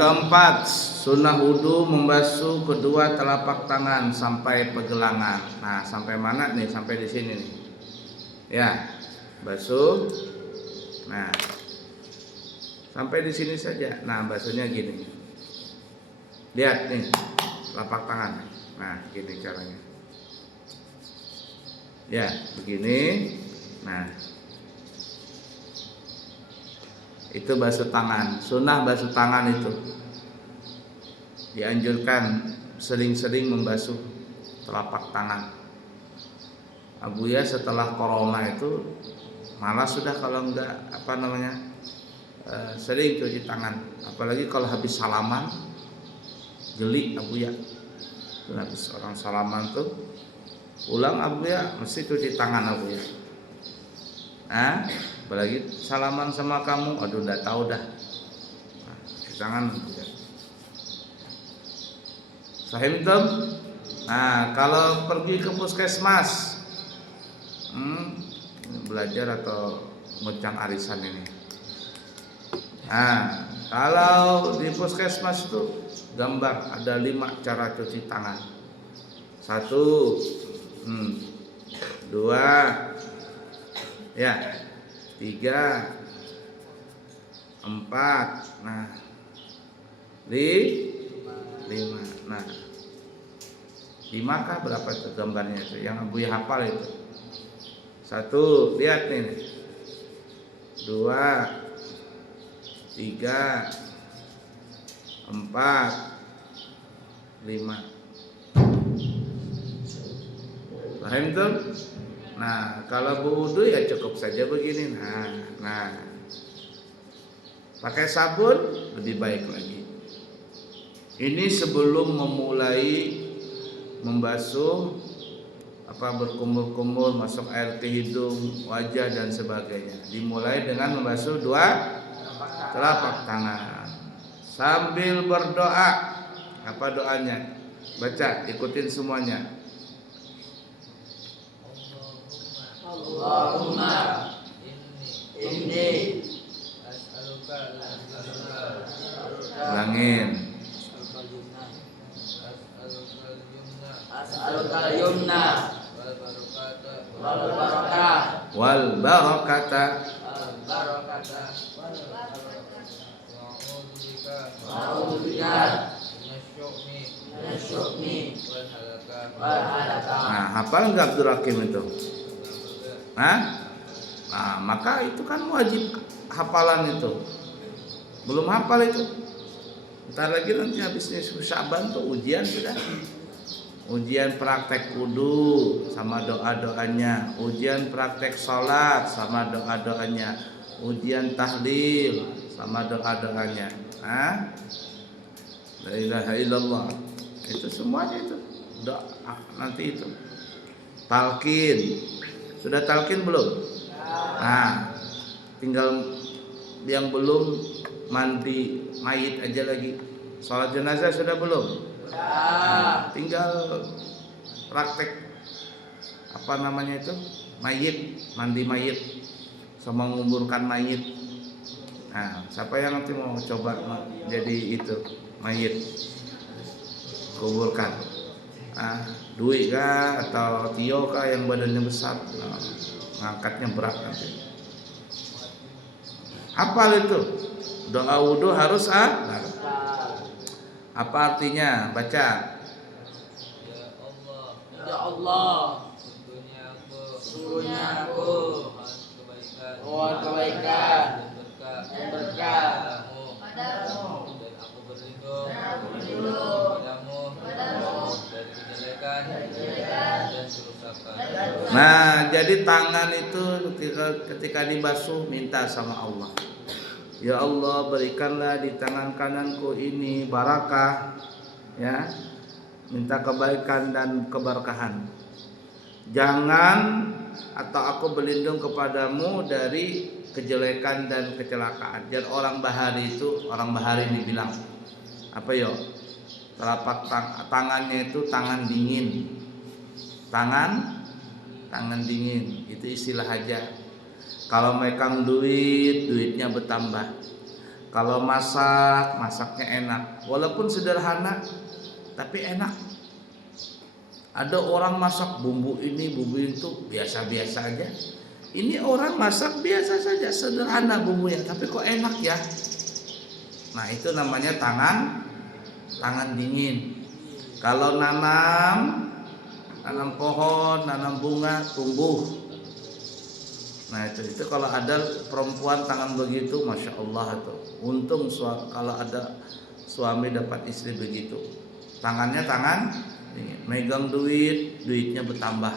keempat, sunnah wudu membasuh kedua telapak tangan sampai pergelangan. Nah, sampai mana nih? Sampai di sini nih. Ya, basuh. Nah, sampai di sini saja. Nah, basuhnya gini. Lihat nih, telapak tangan. Nah, gini caranya. Ya, begini. Nah, itu basuh tangan. Sunnah basuh tangan itu dianjurkan sering-sering membasuh telapak tangan. Abuya setelah corona itu malah sudah kalau enggak sering cuci tangan. Apalagi kalau habis salaman, geli Abuya. Habis orang salaman tuh pulang Abuya mesti cuci tangan Abuya. Nah, apalagi salaman sama kamu, aduh udah tahu dah. Nah, cuci tangan Abuya. Sahim tuh. Nah, kalau pergi ke puskesmas, belajar atau ngecang arisan ini. Nah, kalau di puskesmas itu gambar ada 5 cara cuci tangan. 1, 2, ya, 3, 4, nah, 5. Nah, 5 kah berapa itu gambarnya itu? Yang Abuya hafal itu. 1, lihat nih. 2, 3, 4, 5. Paham tuh? Nah, kalau berwudu ya cukup saja begini. Nah. Pakai sabun lebih baik lagi. Ini sebelum memulai membasuh berkumur-kumur, masuk air ke hidung, wajah dan sebagainya. Dimulai dengan membasuh 2 telapak tangan sambil berdoa. Apa doanya? Baca, ikutin semuanya. Allahumma inni Ulangin. as'alukal yumna wal barakah Wal barakata. wa'udzubika minasyu'mi wal halakah. Nah, hafal enggak Abdul Hakim itu? Nah, maka itu kan wajib hafalan itu. Belum hafal itu. Ntar lagi nanti habisnya Sya'ban tuh ujian sudah. Ujian praktek wudu sama doa-doanya, ujian praktek sholat sama doa-doanya, ujian tahlil sama doa-doanya. La ilaha illallah. Itu semuanya itu. Doa nanti itu. Talqin. Sudah talqin belum? Nah, tinggal yang belum mandi mayit aja lagi. Sholat jenazah sudah belum? Tinggal praktek mayit, mandi mayit sama menguburkan mayit. Nah, siapa yang nanti mau coba jadi itu mayit kuburkan? Dwi kah atau Tio kah yang badannya besar? Ngangkatnya berat nanti. Hafal itu. Doa wudu harus apa artinya? Baca. Ya Allah, sungguhnya aku mohon kebaikan dan berkah padamu, dan aku berlindung kepadamu dari kejelekan dan kerusakan. Nah, jadi tangan itu ketika dibasuh minta sama Allah. Ya Allah, berikanlah di tangan kananku ini barakah, ya. Minta kebaikan dan keberkahan. Jangan atau aku berlindung kepadamu dari kejelekan dan kecelakaan. Dan orang bahari dibilang apa yo? Telapak tangannya itu tangan dingin. Tangan dingin, itu istilah aja. Kalau megang duitnya bertambah. Kalau masaknya enak, walaupun sederhana tapi enak. Ada orang masak bumbu ini, bumbu itu biasa-biasa aja. Ini orang masak biasa saja, sederhana bumbunya, tapi kok enak ya. Nah, itu namanya tangan dingin. Kalau nanam pohon, nanam bunga, tumbuh. Nah, itu kalau ada perempuan tangan begitu, masya Allah tuh. Untung kalau ada suami dapat istri begitu. Tangannya megang duitnya bertambah.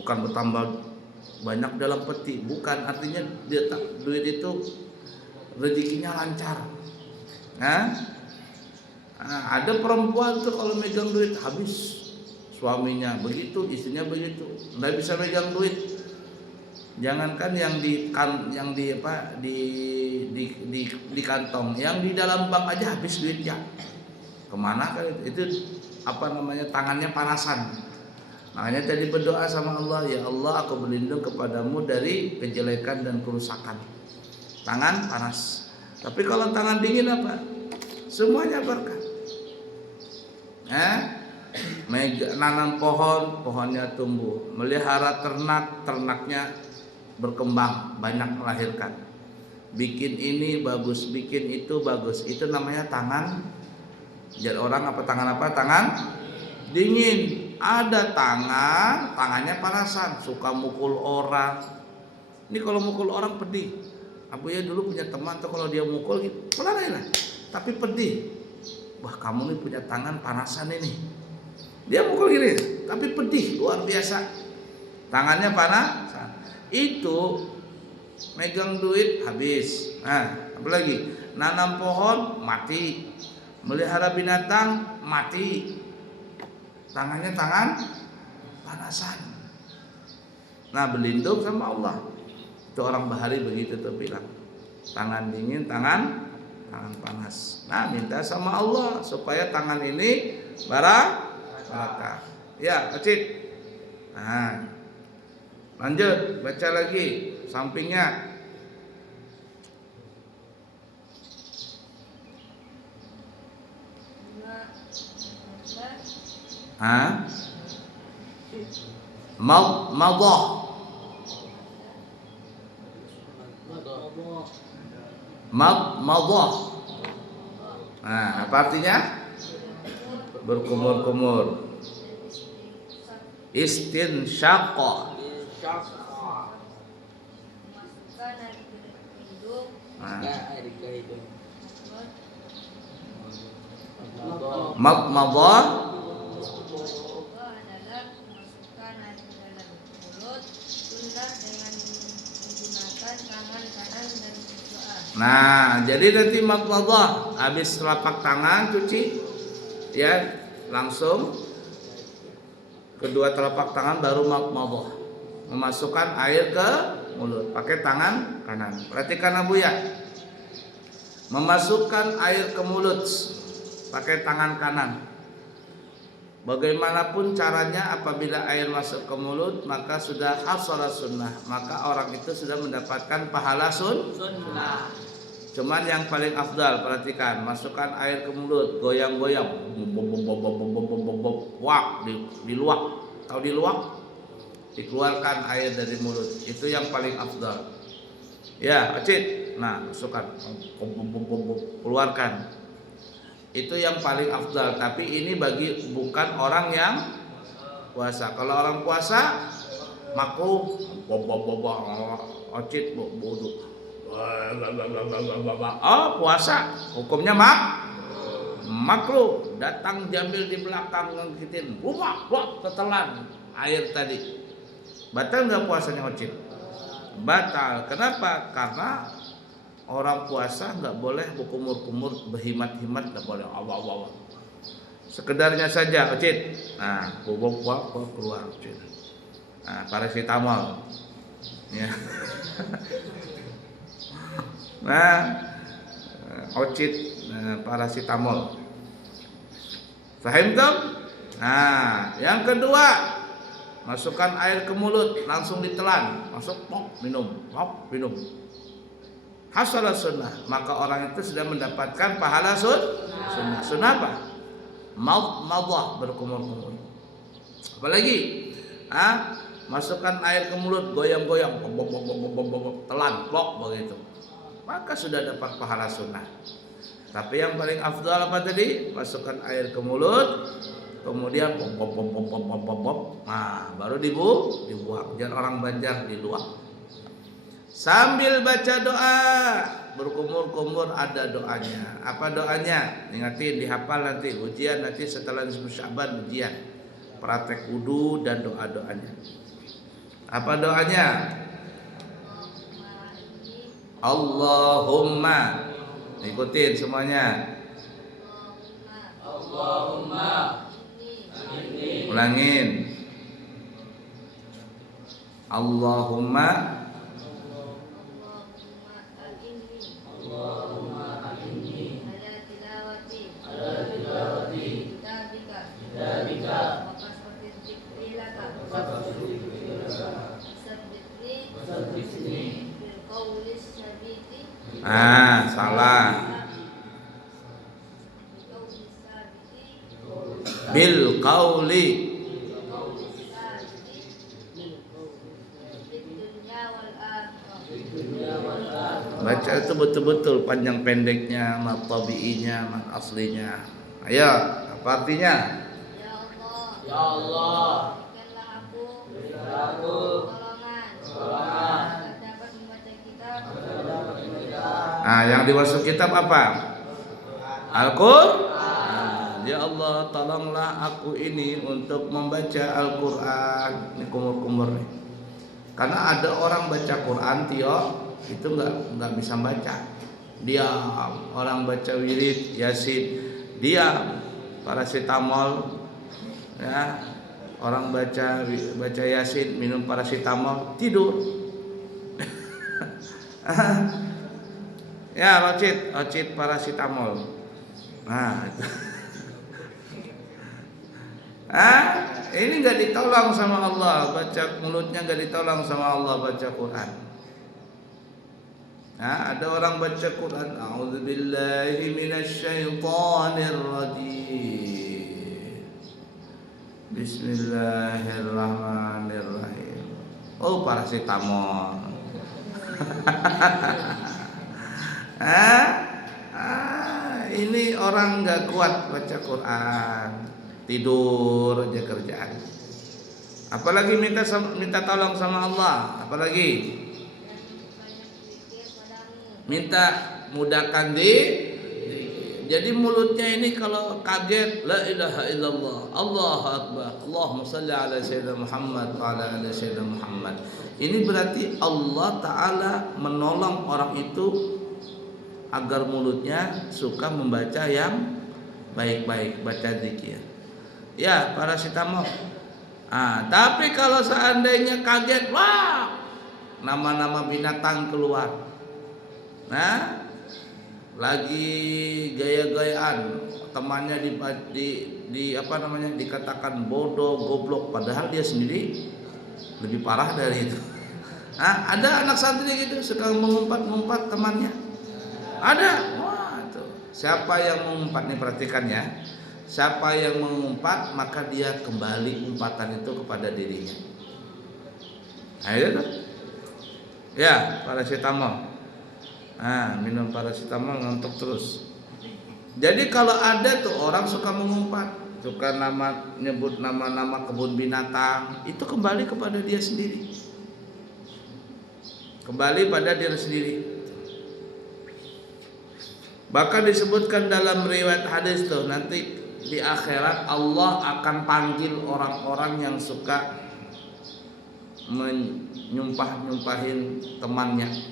Bukan bertambah banyak dalam peti, bukan, artinya duit itu rezekinya lancar. Nah, ada perempuan tuh kalau megang duit habis. Suaminya begitu, istrinya begitu, nggak bisa megang duit. Jangankan yang di kantong, yang di dalam bank aja habis duitnya. Kemana kan itu tangannya panasan. Makanya tadi berdoa sama Allah, ya Allah, aku berlindung kepadamu dari kejelekan dan kerusakan. Tangan panas. Tapi kalau tangan dingin apa? Semuanya berkah. Nanam pohonnya tumbuh. Melihara ternaknya berkembang, banyak melahirkan. Bikin ini bagus, bikin itu bagus. Itu namanya tangan. Jadi orang tangan dingin. Ada tangannya panasan, suka mukul orang. Ini kalau mukul orang pedih. Abu ya dulu punya teman tuh, kalau dia mukul gitu, pelan-pelan, tapi pedih. Wah, kamu nih punya tangan panasan ini. Dia mukul gini, tapi pedih luar biasa. Tangannya panasan. Itu megang duit habis. Nah, apalagi nanam pohon mati, melihara binatang mati. Tangannya panasan. Nah, berlindung sama Allah. Itu orang Bahari begitu tuh bilang. Tangan dingin, tangan panas. Nah, minta sama Allah supaya tangan ini barakah. Ya, Acit. Nah, lanjut baca lagi sampingnya. Madah. Nah, apa artinya? Berkumur-kumur. Istinsyaqa. Madah adalah memasukkan air ke dalam mulut, sunnah dengan menggunakan tangan kanan dan berdoa. Nah, jadi nanti madmadah habis telapak tangan cuci, ya langsung kedua telapak tangan baru madmadah, memasukkan air ke mulut pakai tangan kanan. Perhatikan Abu ya, memasukkan air ke mulut pakai tangan kanan. Bagaimanapun caranya, apabila air masuk ke mulut maka sudah hafsalah sunnah, maka orang itu sudah mendapatkan pahala sunnah. Cuman yang paling afdal, perhatikan, masukkan air ke mulut, goyang-goyang, wak, diluak, tahu diluak? Dikeluarkan air dari mulut, itu yang paling afdal. Ya, Acit, nah masukkan, keluarkan. Itu yang paling afdal, tapi ini bukan orang yang puasa. Kalau orang puasa makruh, Acit bodoh. Puasa hukumnya makruh. Datang jambil di belakang ngangkitin, tetelan air tadi. Batal nggak puasanya Acit? Batal. Kenapa? Karena orang puasa nggak boleh berkumur-kumur, berhimat-himat, nggak boleh. Allah. Sekedarnya saja, Acit. Nah, keluar, Acit. Nah, paracetamol. Ya. Nah, Acit, paracetamol. Paham tak? Nah, yang kedua, masukkan air ke mulut, langsung ditelan, masuk, minum. Hasalah sunnah, maka orang itu sudah mendapatkan pahala sunnah. Sunnah apa? Madmadah, berkumur-kumur. Apalagi masukkan air ke mulut, goyang-goyang, telan, plok begitu, maka sudah dapat pahala sunnah. Tapi yang paling afdal apa tadi? Masukkan air ke mulut, kemudian baru dibuang. Jangan orang Banjar diluang. Sambil baca doa, berkumur-kumur ada doanya. Apa doanya? Ingatin, dihafal nanti ujian, nanti setelah nisfu Sya'ban ujian. Praktek wudu dan doa-doanya. Apa doanya? Allahumma. Ikutin semuanya. Allahumma Ulangin. Allahumma salah. Bil qauli. Baca itu betul-betul panjang pendeknya, mat tabi'inya, mat aslinya. Ayo, apa artinya? Ya Allah, berikanlah aku aku pertolongan agar dapat membaca kitab Yang dimaksud kitab apa? Al-Qur'an. Ya Allah, tolonglah aku ini untuk membaca Al-Qur'an. Ini kumur-kumur nih. Karena ada orang baca Quran itu nggak bisa baca. Dia orang baca wirid, yasin, dia paracetamol, ya. Orang baca yasin, minum paracetamol, tidur. Ya, rocit paracetamol. Nah, itu. Ini nggak ditolong sama Allah, baca mulutnya nggak ditolong sama Allah baca Quran. Ada orang baca Quran, a'udzubillahi minasyaitonirrajim. Bismillahirrahmanirrahim. Oh, paracetamol. Ini orang nggak kuat baca Quran, tidur aja kerjaan. Apalagi minta tolong sama Allah. Apalagi minta mudahkan jadi mulutnya ini kalau kaget la ilaha illallah, Allahu akbar, Allahumma shalli ala sayyidina Muhammad wa ala ali sayyidina Muhammad. Ini berarti Allah Ta'ala menolong orang itu agar mulutnya suka membaca yang baik-baik, baca zikir. Ya, paracetamol. Tapi kalau seandainya kaget, wah, nama-nama binatang keluar. Nah, lagi gaya-gayaan, temannya dikatakan bodoh, goblok, padahal dia sendiri lebih parah dari itu. Ada anak santri gitu suka mengumpat temannya. Ada. Wah, tuh. Siapa yang mengumpat nih, perhatikan ya. Siapa yang mengumpat maka dia kembali umpatan itu kepada dirinya. Ayo tuh. Ya, paracetamol. Minum paracetamol ngantuk terus. Jadi kalau ada tuh orang suka mengumpat, suka nyebut nama-nama kebun binatang, itu kembali kepada dia sendiri. Kembali pada diri sendiri. Bahkan disebutkan dalam riwayat hadis tuh, nanti di akhirat Allah akan panggil orang-orang yang suka menyumpahin temannya.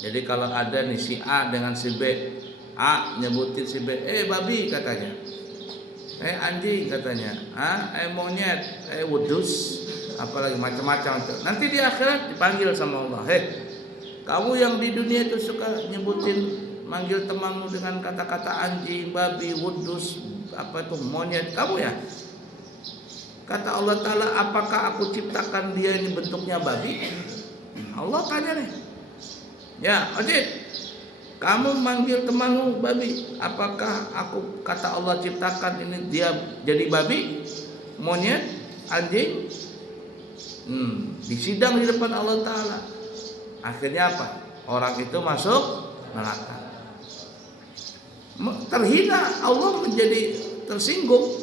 Jadi kalau ada nih si A dengan si B, A nyebutin si B, babi katanya, anjing katanya, monyet, wudus, apalagi macam-macam. Nanti di akhirat dipanggil sama Allah, kamu yang di dunia itu suka manggil temanmu dengan kata-kata anjing, babi, wudus, monyet, kamu ya? Kata Allah Ta'ala, apakah aku ciptakan dia ini bentuknya babi? Allah tanya nih. Ya, Ocit, kamu manggil temanmu babi. Apakah aku kata Allah ciptakan ini dia jadi babi, monyet, anjing? Disidang di depan Allah Ta'ala. Akhirnya apa? Orang itu masuk neraka. Terhina, Allah menjadi tersinggung.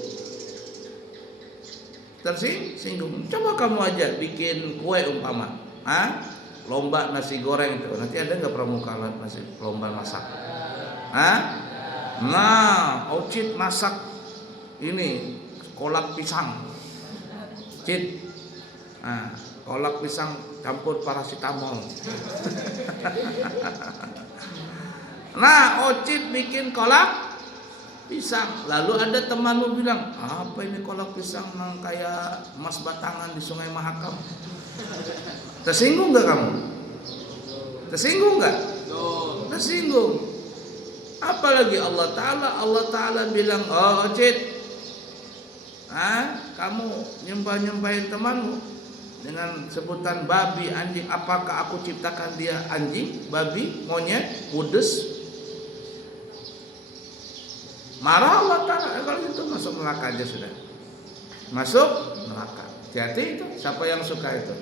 Tersinggung. Coba kamu aja bikin kue umpama, lomba nasi goreng itu. Nanti ada nggak pramuka nasi lomba masak? Nah, Ocit masak ini kolak pisang. Cit, kolak pisang campur paracetamol. Nah, Ocit bikin kolak pisang. Lalu ada temanmu bilang, apa ini kolak pisang yang kayak emas batangan di Sungai Mahakam? Tersinggung nggak kamu? Tersinggung nggak? Tersinggung. Apalagi Allah Ta'ala bilang, oh Ocit, kamu nyembah-nyembahin temanmu dengan sebutan babi, anjing. Apakah aku ciptakan dia anjing, babi, monyet, kudes? Marah Allah Ta'ala. Kalau itu masuk neraka aja sudah. Masuk neraka. Jadi itu siapa yang suka itu?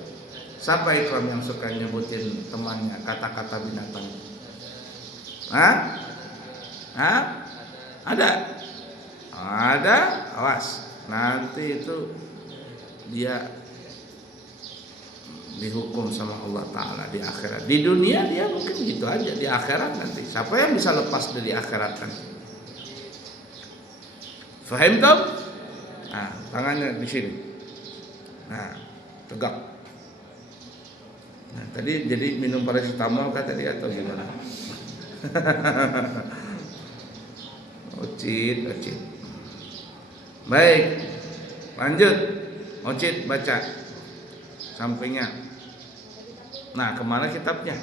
Siapa Ikram yang suka nyebutin temannya kata-kata binatang? Ada? Ada? Awas. Nanti itu dia dihukum sama Allah Ta'ala di akhirat. Di dunia dia mungkin gitu aja. Di akhirat nanti siapa yang bisa lepas dari akhirat nanti? Faham tak? Tangannya di sini. Tegak. Tadi jadi minum paracetamol kata dia atau gimana? Ocit. Baik, lanjut. Ocit baca sampingnya. Nah, kemana kitabnya?